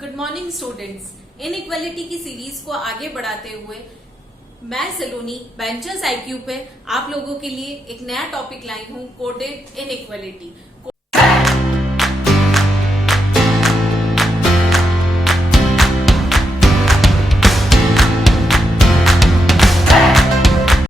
Good morning students. Inequality की series को आगे बढ़ाते हुए मैं सलोनी बेंचर्स आईक्यू पे आप लोगों के लिए एक नया टॉपिक लाई हूँ, कोडेड इनइक्वालिटी।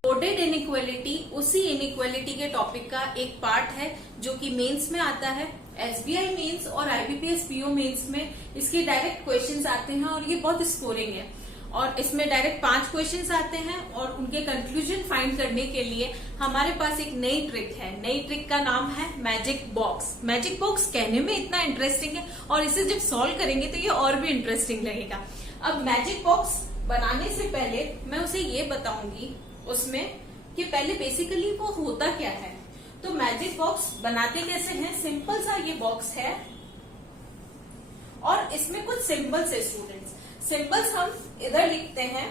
कोडेड इनइक्वालिटी उसी इनइक्वालिटी के टॉपिक का एक पार्ट है जो कि मेंस में आता है। एसबीआई मेंस और आईबीपीएस पीओ मेंस में इसके डायरेक्ट क्वेश्चंस आते हैं और ये बहुत स्कोरिंग है। और इसमें डायरेक्ट 5 क्वेश्चंस आते हैं और उनके कंक्लूजन फाइंड करने के लिए हमारे पास एक नई ट्रिक है। नई ट्रिक का नाम है मैजिक बॉक्स। मैजिक बॉक्स कहने में इतना इंटरेस्टिंग है और इसे जब सॉल्व करेंगे तो ये और भी इंटरेस्टिंग लगेगा। अब मैजिक बॉक्स बनाने से पहले मैं उसे ये बताऊंगी उसमें कि पहले बेसिकली वो होता क्या है। तो मैजिक बॉक्स बनाते कैसे हैं, सिंपल सा ये बॉक्स है और इसमें कुछ सिंबल्स है स्टूडेंट्स। सिंबल्स हम इधर लिखते हैं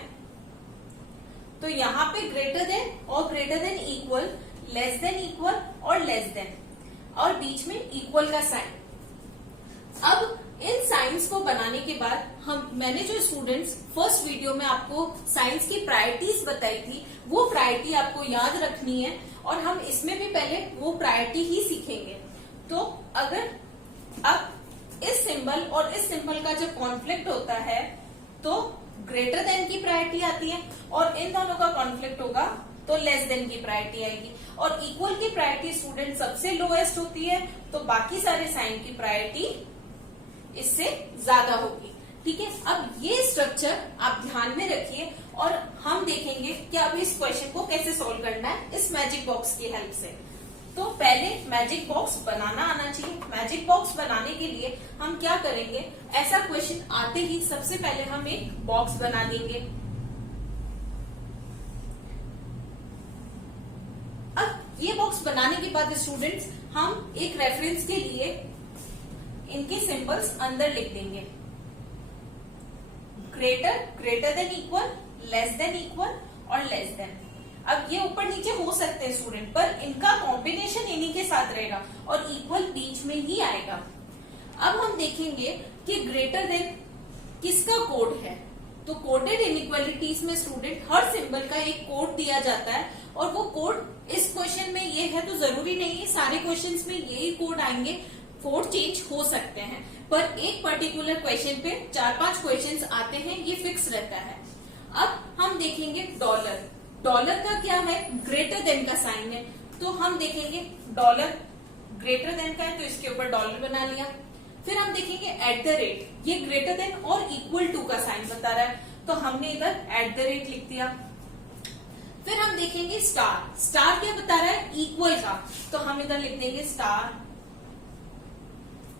तो यहाँ पे ग्रेटर देन और greater than equal, less than equal और लेस देन, और बीच में इक्वल का साइन। अब इन साइंस को बनाने के बाद मैंने जो स्टूडेंट्स फर्स्ट वीडियो में आपको साइंस की प्रायोरिटीज बताई थी वो प्रायोरिटी आपको याद रखनी है और हम इसमें भी पहले वो प्रायोरिटी ही सीखेंगे। तो अगर अब इस सिंबल और इस सिंबल का जब कॉन्फ्लिक्ट होता है तो ग्रेटर देन की प्रायोरिटी आती है और इन दोनों का कॉन्फ्लिक्ट होगा तो लेस देन की प्रायोरिटी आएगी और इक्वल की प्रायोरिटी स्टूडेंट सबसे लोएस्ट होती है तो बाकी सारे साइन की प्रायोरिटी इससे ज्यादा होगी। ठीक है, अब ये स्ट्रक्चर आप ध्यान में रखिए और हम देखेंगे कि अब इस क्वेश्चन को कैसे सॉल्व करना है इस मैजिक बॉक्स की हेल्प से। तो पहले मैजिक बॉक्स बनाना आना चाहिए। मैजिक बॉक्स बनाने के लिए हम क्या करेंगे, ऐसा क्वेश्चन आते ही सबसे पहले हम एक बॉक्स बना देंगे। अब ये बॉक्स बनाने के बाद स्टूडेंट्स हम एक रेफरेंस के लिए इनके सिंबल्स अंदर लिख देंगे। Greater, greater than equal, less than equal और लेस देन। अब ये ऊपर नीचे हो सकते हैं स्टूडेंट, पर इनका कॉम्बिनेशन इन्हीं के साथ रहेगा और इक्वल बीच में ही आएगा। अब हम देखेंगे कि ग्रेटर देन किसका कोड है। तो कोडेड इनइक्वालिटीज में स्टूडेंट हर सिंबल का एक कोड दिया जाता है और वो कोड इस क्वेश्चन में ये है तो जरूरी नहीं है सारे क्वेश्चंस में यही कोड आएंगे। कोड चेंज हो सकते हैं पर एक पर्टिकुलर क्वेश्चन पे 4-5 क्वेश्चंस आते हैं, ये फिक्स रहता है। अब हम देखेंगे डॉलर। डॉलर का क्या है, ग्रेटर देन का साइन है तो हम देखेंगे डॉलर ग्रेटर देन का है तो इसके ऊपर डॉलर बना लिया। फिर हम देखेंगे एट द रेट, ये ग्रेटर देन और इक्वल टू का साइन बता रहा है तो हमने इधर एट द रेट लिख दिया। फिर हम देखेंगे स्टार। स्टार क्या बता रहा है, इक्वल का, तो हम इधर लिख देंगे स्टार।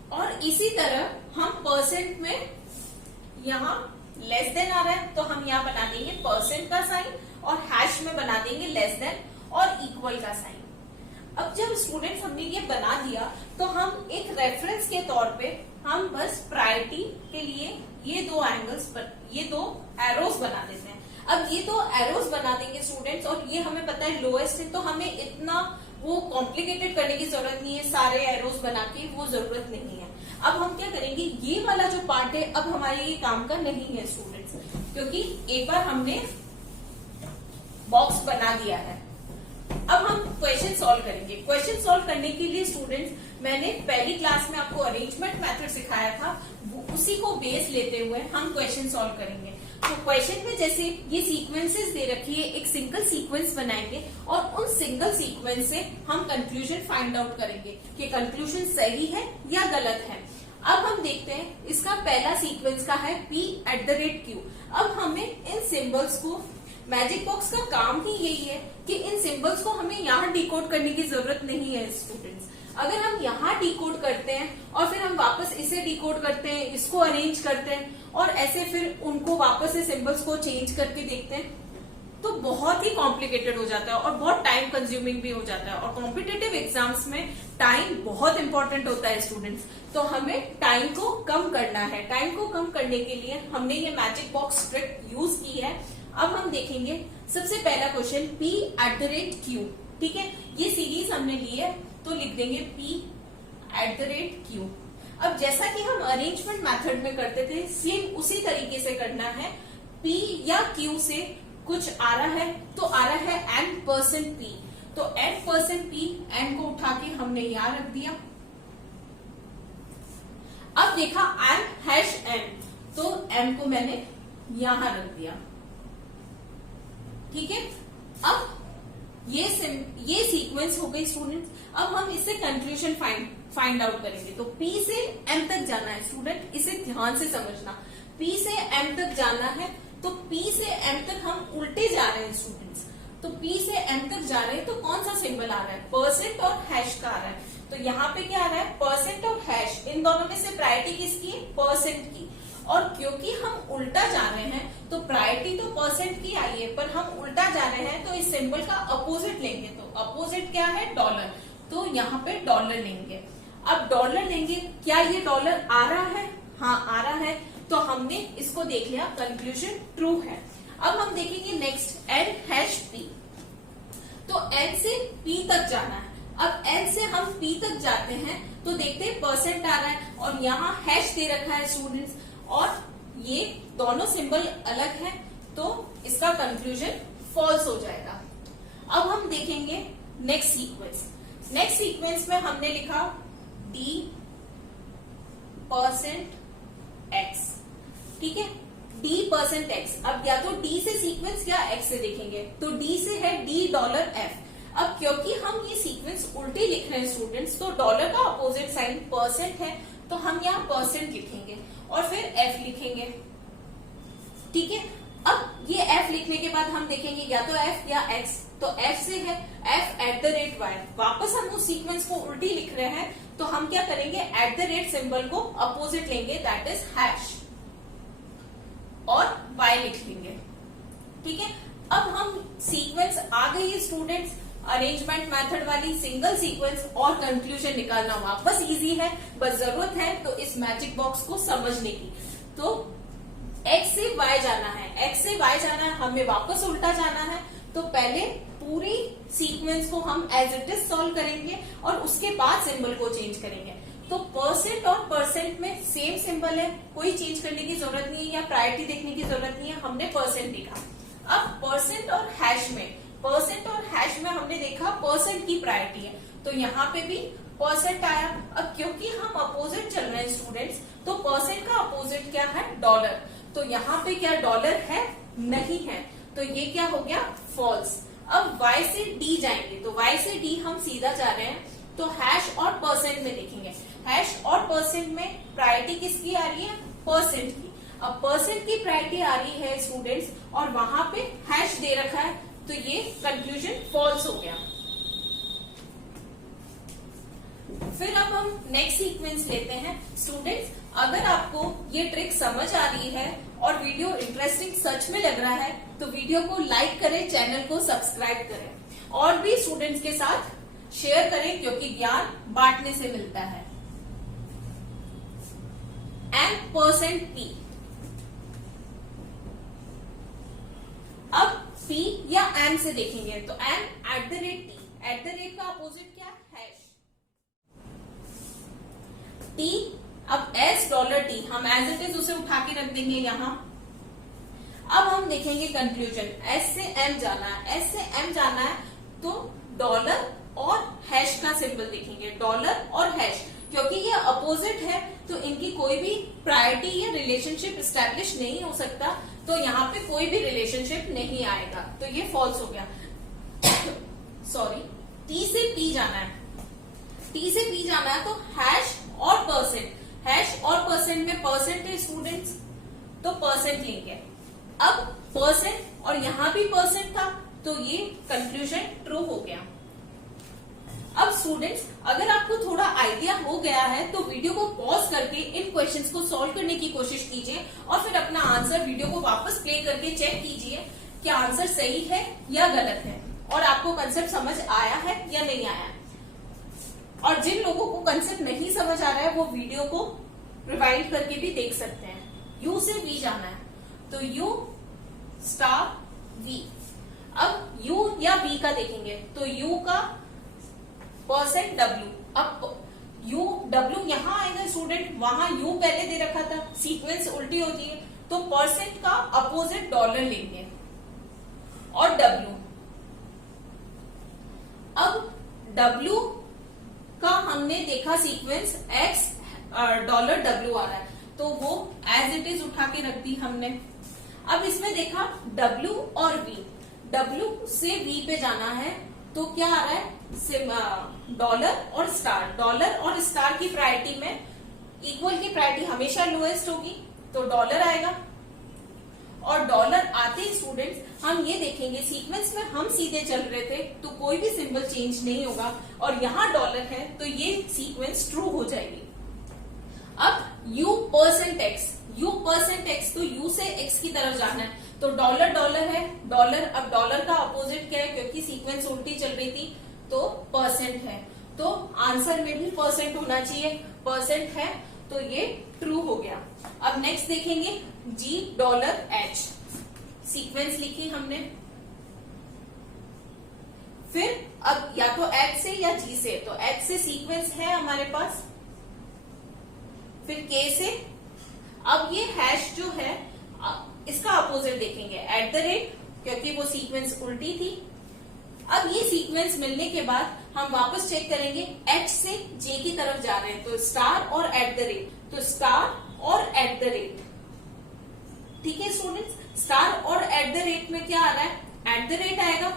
और इसी तरह हम परसेंट में यहाँ लेस देन आ रहा है तो हम यहाँ बना देंगे परसेंट का साइन और हैश में बना देंगे लेस देन और इक्वल का साइन। अब जब स्टूडेंट्स हमने ये बना दिया तो हम एक रेफरेंस के तौर पे हम बस प्रायोरिटी के लिए ये दो एंगल्स पर ये दो एरोज बना देते हैं। अब ये दो एरोज बना देंगे स्टूडेंट्स और ये हमें पता है लोएस्ट है तो हमें इतना वो कॉम्प्लिकेटेड करने की जरूरत नहीं है, सारे एरोज बना के वो जरूरत नहीं है। अब हम क्या करेंगे, ये वाला जो पार्ट है अब हमारे ये काम का नहीं है स्टूडेंट्स, क्योंकि एक बार हमने बॉक्स बना दिया है। अब हम क्वेश्चन सॉल्व करेंगे। क्वेश्चन सॉल्व करने के लिए स्टूडेंट्स मैंने पहली क्लास में आपको अरेंजमेंट मेथड सिखाया था, उसी को बेस लेते हुए हम क्वेश्चन सॉल्व करेंगे। तो क्वेश्चन में जैसे ये सीक्वेंसेस दे रखी है, एक सिंगल सीक्वेंस बनाएंगे और उन सिंगल सीक्वेंस से हम कंक्लूजन फाइंड आउट करेंगे कि कंक्लूजन सही है या गलत है। अब हम देखते हैं, इसका पहला सीक्वेंस का है P@Q। अब हमें इन सिंबल्स को, मैजिक बॉक्स का काम ही यही है कि इन सिंबल्स को हमें यहाँ डिकोड करने की जरूरत नहीं है स्टूडेंट्स। अगर हम यहाँ डिकोड करते हैं और फिर हम वापस इसे डिकोड करते हैं, इसको अरेंज करते हैं और ऐसे फिर उनको वापस से सिंबल्स को चेंज करके देखते हैं तो बहुत ही कॉम्प्लिकेटेड हो जाता है और बहुत टाइम कंज्यूमिंग भी हो जाता है। और कॉम्पिटिटिव एग्जाम्स में टाइम बहुत इंपॉर्टेंट होता है स्टूडेंट्स, तो हमें टाइम को कम करना है। टाइम को कम करने के लिए हमने ये मैजिक बॉक्स ट्रिक यूज की है। अब हम देखेंगे सबसे पहला क्वेश्चन P@Q। ठीक है, ये सीरीज हमने ली है तो लिख देंगे P@Q। अब जैसा कि हम अरेंजमेंट मेथड में करते थे, सेम उसी तरीके से करना है। P या Q से कुछ आ रहा है तो आ रहा है n%P, तो n%P, n को उठा के हमने यहां रख दिया। अब देखा n#n, तो m को मैंने यहां रख दिया। ठीक है, अब ये सीक्वेंस हो गई स्टूडेंट। अब हम इससे कंक्लूजन फाइंड आउट करेंगे। तो P से M तक जाना है स्टूडेंट, इसे ध्यान से समझना। P से M तक जाना है, तो P से M तक हम उल्टे जा रहे हैं स्टूडेंट्स। तो P से M तक जा रहे हैं तो कौन सा सिंबल आ रहा है? परसेंट और हैश का आ रहा है। तो यहाँ पे क्या आ रहा है? परसेंट और हैश, इन दोनों में से प्रायोरिटी किसकी है? परसेंट की। और क्योंकि हम उल्टा जा रहे हैं तो प्रायोरिटी तो परसेंट की आई है, पर हम उल्टा जा रहे हैं तो इस सिंबल का अपोजिट लेंगे। तो अपोजिट क्या है? डॉलर। तो यहाँ पे डॉलर लेंगे। अब डॉलर लेंगे, क्या ये डॉलर आ रहा है? हाँ आ रहा है, तो हमने इसको देख लिया, कंक्लूजन ट्रू है। अब हम देखेंगे नेक्स्ट n#p। तो n से p तक जाना है। अब n से हम p तक जाते हैं तो देखते हैं परसेंट आ रहा है और यहाँ हैश दे रखा है स्टूडेंट्स, और ये दोनों सिंबल अलग है, तो इसका कंक्लूजन फॉल्स हो जाएगा। अब हम देखेंगे नेक्स्ट सीक्वेंस। नेक्स्ट सीक्वेंस में हमने लिखा d%x। ठीक है, d%x। अब या तो d से सीक्वेंस या x से देखेंगे, तो d से है $f। अब क्योंकि हम ये सीक्वेंस उल्टी लिख रहे हैं स्टूडेंट्स, तो डॉलर का अपोजिट साइन परसेंट है, तो हम यहाँ परसेंट लिखेंगे और फिर f लिखेंगे। ठीक है, अब ये f लिखने के बाद हम देखेंगे या तो f या x। तो f से है f@y। वापस हम उस सीक्वेंस को उल्टी लिख रहे हैं, तो हम क्या करेंगे? @ सिंबल को अपोजिट लेंगे, दैट इज हैश, और y लिख लेंगे। ठीक है, अब हम सीक्वेंस आ गई है स्टूडेंट्स, अरेंजमेंट मेथड वाली सिंगल सीक्वेंस, और कंक्लूजन निकालना वापस इजी है, बस जरूरत है तो इस मैजिक बॉक्स को समझने की। तो x से y जाना है, x से y जाना है, हमें वापस उल्टा जाना है। तो पहले पूरी सीक्वेंस को हम एज इट इज सॉल्व करेंगे और उसके बाद सिंबल को चेंज करेंगे। तो परसेंट और परसेंट में सेम सिंबल है, कोई चेंज करने की जरूरत नहीं है या प्रायोरिटी देखने की जरूरत नहीं है, हमने परसेंट लिखा। अब परसेंट और हैश में, परसेंट और हैश में हमने देखा परसेंट की प्रायोरिटी है, तो यहाँ पे भी परसेंट आया। अब क्योंकि हम अपोजिट चल रहे हैं स्टूडेंट्स, तो परसेंट का अपोजिट क्या है? डॉलर। तो यहाँ पे क्या डॉलर है? नहीं है, तो ये क्या हो गया? फॉल्स। अब y से d जाएंगे, तो y से d हम सीधा जा रहे हैं, तो हैश और परसेंट में देखेंगे। हैश और परसेंट में प्रायोरिटी किसकी आ रही है? परसेंट की। अब परसेंट की प्रायोरिटी आ रही है स्टूडेंट्स, और वहां पे हैश दे रखा है, तो ये कंक्लूजन फॉल्स हो गया। फिर अब हम नेक्स्ट सीक्वेंस लेते हैं स्टूडेंट्स। अगर आपको ये ट्रिक समझ आ रही है और वीडियो इंटरेस्टिंग सच में लग रहा है, तो वीडियो को लाइक करें, चैनल को सब्सक्राइब करें और भी स्टूडेंट्स के साथ शेयर करें, क्योंकि ज्ञान बांटने से मिलता है। n%p। अब p या n से देखेंगे, तो n@t, @ का अपोजिट क्या? हैश। t, अब $t हम एज इट इज उसे उठा के रख देंगे यहाँ। अब हम देखेंगे कंक्लूजन, s से m जाना है, s से m जाना है, तो डॉलर और हैश का सिंबल देखेंगे, डॉलर और हैश। क्योंकि ये अपोजिट है, तो इनकी कोई भी प्रायोरिटी या रिलेशनशिप स्टैब्लिश नहीं हो सकता, तो यहाँ पे कोई भी रिलेशनशिप नहीं आएगा, तो ये फॉल्स हो गया। सॉरी, t से p जाना है, t से p जाना है, तो हैश और परसेंट। हैश और परसेंट में परसेंट है स्टूडेंट्स, तो परसेंट लेंगे। अब परसेंट और यहाँ भी परसेंट था, तो ये कंक्लूजन ट्रू हो गया। अब स्टूडेंट्स, अगर आपको थोड़ा आइडिया हो गया है तो वीडियो को पॉज करके इन क्वेश्चंस को सॉल्व करने की कोशिश कीजिए और फिर अपना आंसर वीडियो को वापस प्ले करके चेक कीजिए कि आंसर सही है या गलत है, और आपको कंसेप्ट समझ आया है या नहीं आया। और जिन लोगों को कंसेप्ट नहीं समझ आ रहा है, वो वीडियो को रिवाइंड करके भी देख सकते हैं। U से V जाना है, तो U * V। अब U या V का देखेंगे, तो U का परसेंट W। अब यू डब्ल्यू यहाँ आएगा स्टूडेंट, वहां यू पहले दे रखा था, सीक्वेंस उल्टी होती है, तो परसेंट का अपोजिट डॉलर लेंगे और डब्ल्यू। अब डब्ल्यू का हमने देखा सीक्वेंस एक्स डॉलर डब्ल्यू आ रहा है, तो वो एज इट इज उठा के रख दी हमने। अब इसमें देखा डब्ल्यू और वी, डब्ल्यू से वी पे जाना है, तो क्या आ रहा है डॉलर और स्टार। डॉलर और स्टार की प्रायोरिटी में इक्वल की प्रायोरिटी हमेशा लोएस्ट होगी, तो डॉलर आएगा। और डॉलर आते ही स्टूडेंट्स हम ये देखेंगे सीक्वेंस में हम सीधे चल रहे थे तो कोई भी सिंबल चेंज नहीं होगा, और यहाँ डॉलर है तो ये सीक्वेंस ट्रू हो जाएगी। अब you percent x, you percent x, तो यू से एक्स की तरफ जाना है, तो डॉलर डॉलर है, डॉलर, अब डॉलर का अपोजिट क्या है, क्योंकि सीक्वेंस उल्टी चल रही थी तो परसेंट है, तो आंसर में भी परसेंट होना चाहिए, परसेंट है तो ये ट्रू हो गया। अब नेक्स्ट देखेंगे जी डॉलर एच, सीक्वेंस लिखी हमने, फिर अब या तो एच से या जी से, तो एच से सीक्वेंस है हमारे पास, फिर के से, अब ये हैश जो है इसका अपोजिट देखेंगे एट द रेट, क्योंकि वो सीक्वेंस उल्टी थी। अब ये सीक्वेंस मिलने के बाद हम वापस चेक करेंगे एच से जे की तरफ जा रहे हैं, तो स्टार और एट द रेट, तो स्टार और एट द रेट, ठीक है स्टूडेंट्स, स्टार और एट द रेट में क्या आ रहा है, एट द रेट आएगा।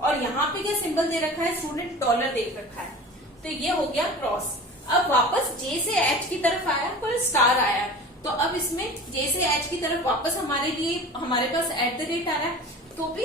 और यहाँ पे क्या सिंबल दे रखा है स्टूडेंट, डॉलर दे रखा है, तो ये हो गया क्रॉस। अब वापस जे से एच की तरफ आया पर स्टार आया, तो अब इसमें जे से एच की तरफ वापस हमारे पास एट द रेट आ रहा है, तो भी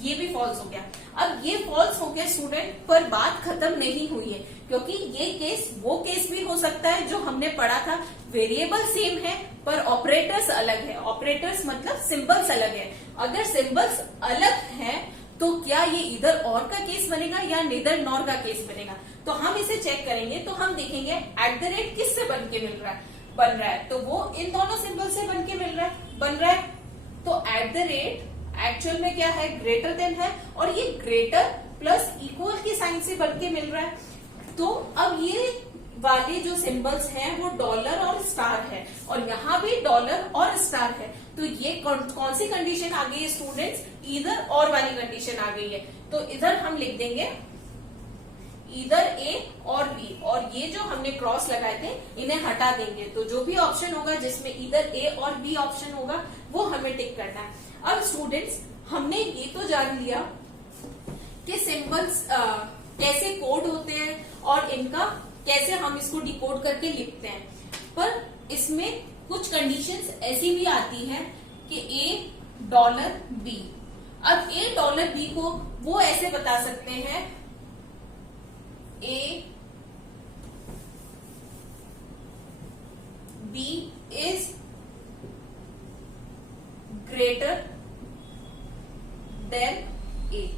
ये भी फॉल्स हो गया। अब ये फॉल्स हो गया स्टूडेंट, पर बात खत्म नहीं हुई है, क्योंकि ये केस वो केस भी हो सकता है जो हमने पढ़ा था, वेरिएबल सेम है पर ऑपरेटर्स अलग है। ऑपरेटर्स मतलब सिंबल्स अलग है। अगर सिंबल्स अलग है तो क्या ये इधर और का केस बनेगा या निदर नॉर का केस बनेगा, तो हम इसे चेक करेंगे। तो हम देखेंगे एट द रेट किससे बन के बन रहा है, तो वो इन दोनों सिंबल से बन के बन रहा है। तो एट द रेट एक्चुअल में क्या है, ग्रेटर देन है, और ये ग्रेटर प्लस इक्वल की साइन से बन के मिल रहा है। तो अब ये वाले जो सिंबल्स हैं वो डॉलर और स्टार है, और यहाँ भी डॉलर और स्टार है, तो ये कौन सी कंडीशन आ गई है स्टूडेंट्स, इधर और वाली कंडीशन आ गई है। तो इधर हम लिख देंगे इधर ए और बी, और ये जो हमने क्रॉस लगाए थे इन्हें हटा देंगे, तो जो भी ऑप्शन होगा जिसमें इधर ए और बी ऑप्शन होगा वो हमें टिक करना है। अब स्टूडेंट्स हमने ये तो जान लिया कि सिंबल्स कैसे कोड होते हैं और इनका कैसे हम इसको डिकोड करके लिखते हैं, पर इसमें कुछ कंडीशंस ऐसी भी आती है कि ए डॉलर बी। अब ए डॉलर बी को वो ऐसे बता सकते हैं, A B is greater than A.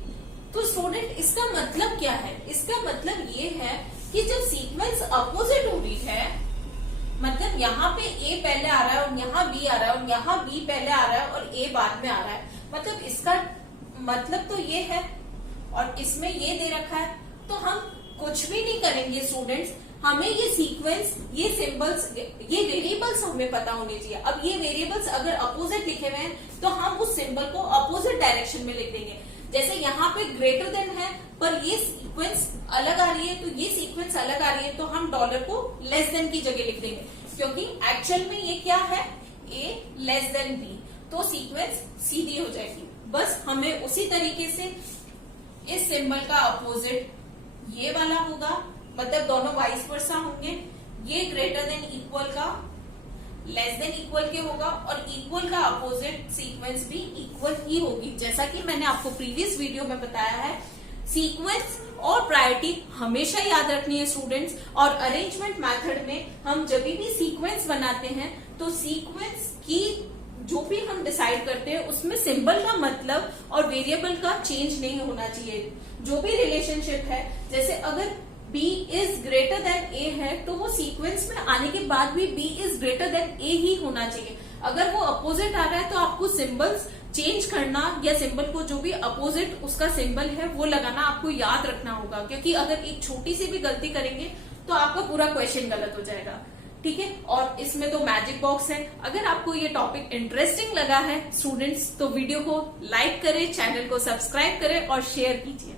तो स्टूडेंट इसका मतलब क्या है, इसका मतलब ये है कि जब सीक्वेंस अपोजिट हो रही है, मतलब यहाँ पे ए पहले आ रहा है और यहाँ बी आ रहा है और यहाँ बी पहले आ रहा है और ए बाद में आ रहा है, मतलब इसका मतलब तो ये है, और इसमें ये दे रखा है, तो हम कुछ भी नहीं करेंगे स्टूडेंट्स, हमें ये सीक्वेंस, ये सिंबल्स, ये वेरिएबल्स हमें पता होने चाहिए। अब ये वेरिएबल्स अगर अपोजिट लिखे हुए हैं तो हम उस सिंबल को अपोजिट डायरेक्शन में लिख देंगे। जैसे यहाँ पे ग्रेटर देन है पर ये सीक्वेंस अलग आ रही है, तो ये सीक्वेंस अलग आ रही है, तो हम डॉलर को लेस देन की जगह लिख देंगे, क्योंकि एक्चुअल में ये क्या है, ए लेस देन बी, तो सीक्वेंस सीधी हो जाएगी। बस हमें उसी तरीके से इस सिंबल का अपोजिट ये वाला होगा, मतलब दोनों वाइस वर्सा होंगे, ये ग्रेटर देन इक्वल का लेस देन इक्वल के होगा, और इक्वल का अपोजिट सीक्वेंस भी इक्वल ही होगी। जैसा कि मैंने आपको प्रीवियस वीडियो में बताया है, सीक्वेंस और प्रायोरिटी हमेशा याद रखनी है स्टूडेंट्स। और अरेंजमेंट मेथड में हम जब भी सीक्वेंस बनाते हैं तो सीक्वेंस की जो भी हम डिसाइड करते हैं उसमें सिंबल का मतलब और वेरिएबल का चेंज नहीं होना चाहिए। जो भी रिलेशनशिप है, जैसे अगर B is greater then A है तो वो सीक्वेंस में आने के बाद भी B is greater then A ही होना चाहिए। अगर वो अपोजिट आ रहा है तो आपको सिंबल्स चेंज करना या सिंबल को जो भी अपोजिट उसका सिंबल है वो लगाना आपको याद रखना होगा, क्योंकि अगर एक छोटी सी भी गलती करेंगे तो आपका पूरा क्वेश्चन गलत हो जाएगा। ठीक है, और इसमें तो मैजिक बॉक्स है। अगर आपको ये टॉपिक इंटरेस्टिंग लगा है स्टूडेंट्स, तो वीडियो को लाइक करें, चैनल को सब्सक्राइब करें और शेयर कीजिए।